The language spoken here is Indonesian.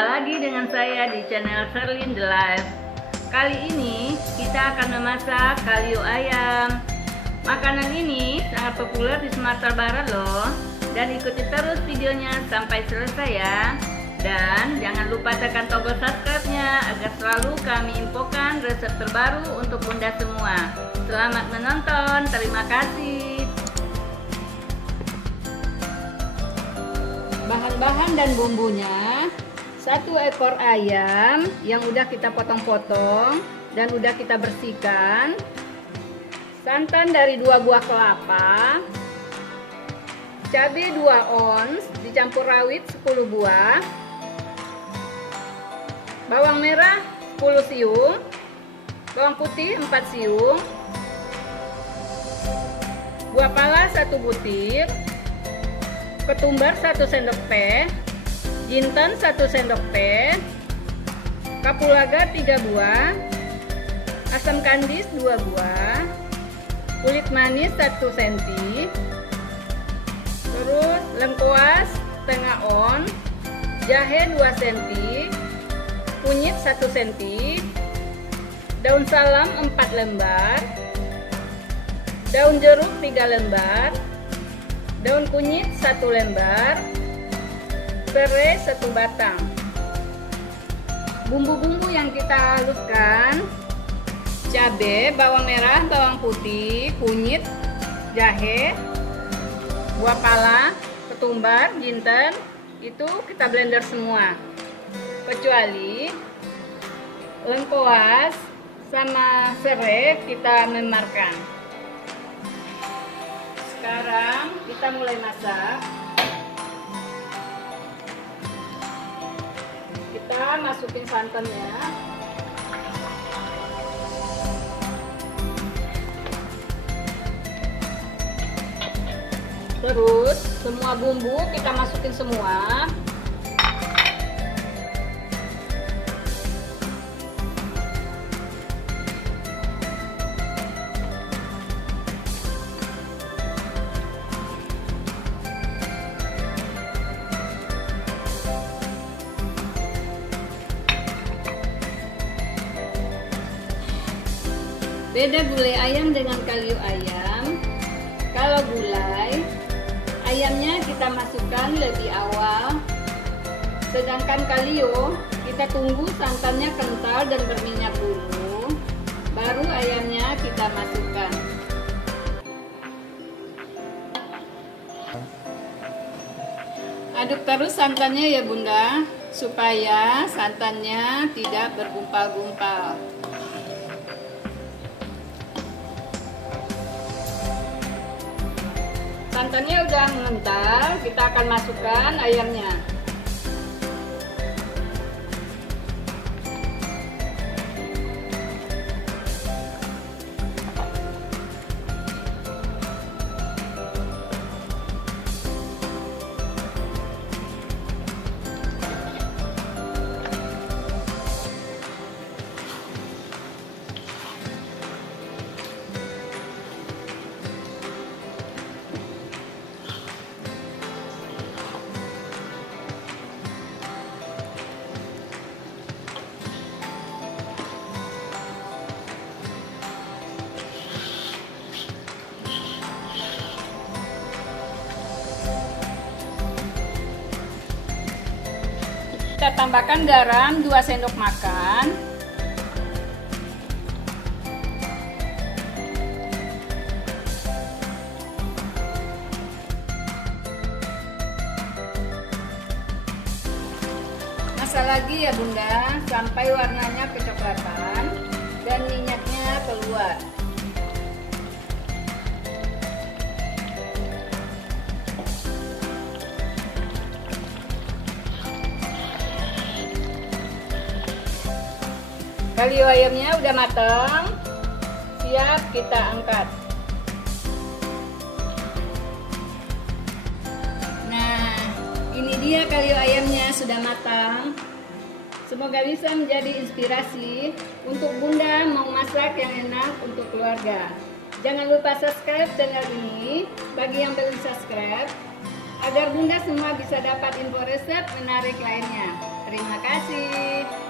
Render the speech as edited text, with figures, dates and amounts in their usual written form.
Jumpa lagi dengan saya di channel Sherlyn The Life. Kali ini kita akan memasak kalio ayam. Makanan ini sangat populer di Sumatera Barat loh. Dan ikuti terus videonya sampai selesai ya. Dan jangan lupa tekan tombol subscribe-nya agar selalu kami infokan resep terbaru untuk Bunda semua. Selamat menonton, terima kasih. Bahan-bahan dan bumbunya: 1 ekor ayam yang udah kita potong-potong dan udah kita bersihkan, santan dari 2 buah kelapa, cabai 2 ons dicampur rawit 10 buah, bawang merah 10 siung, bawang putih 4 siung, buah pala 1 butir, ketumbar 1 sendok teh, jinten 1 sendok teh, kapulaga 3 buah, asam kandis 2 buah, kulit manis 1 cm, terus lengkuas setengah on, jahe 2 cm, kunyit 1 cm, daun salam 4 lembar, daun jeruk 3 lembar, daun kunyit 1 lembar, serai 1 batang. Bumbu-bumbu yang kita haluskan: cabai, bawang merah, bawang putih, kunyit, jahe, buah pala, ketumbar, jinten, itu kita blender semua. Kecuali lengkuas sama serai kita memarkan. Sekarang kita mulai masak. Kita masukin santannya. Terus semua bumbu kita masukin semua. Beda gulai ayam dengan kalio ayam. Kalau gulai ayamnya kita masukkan lebih awal, sedangkan kalio kita tunggu santannya kental dan berminyak dulu, baru ayamnya kita masukkan. Aduk terus santannya ya Bunda, supaya santannya tidak bergumpal-gumpal. Santannya udah mengental, kita akan masukkan ayamnya. Kita tambahkan garam 2 sendok makan, masak lagi ya Bunda sampai warnanya kecoklatan dan minyaknya keluar. Kalio ayamnya udah matang, siap kita angkat. Nah, ini dia kalio ayamnya sudah matang. Semoga bisa menjadi inspirasi untuk Bunda mau masak yang enak untuk keluarga. Jangan lupa subscribe channel ini bagi yang belum subscribe, agar Bunda semua bisa dapat info resep menarik lainnya. Terima kasih.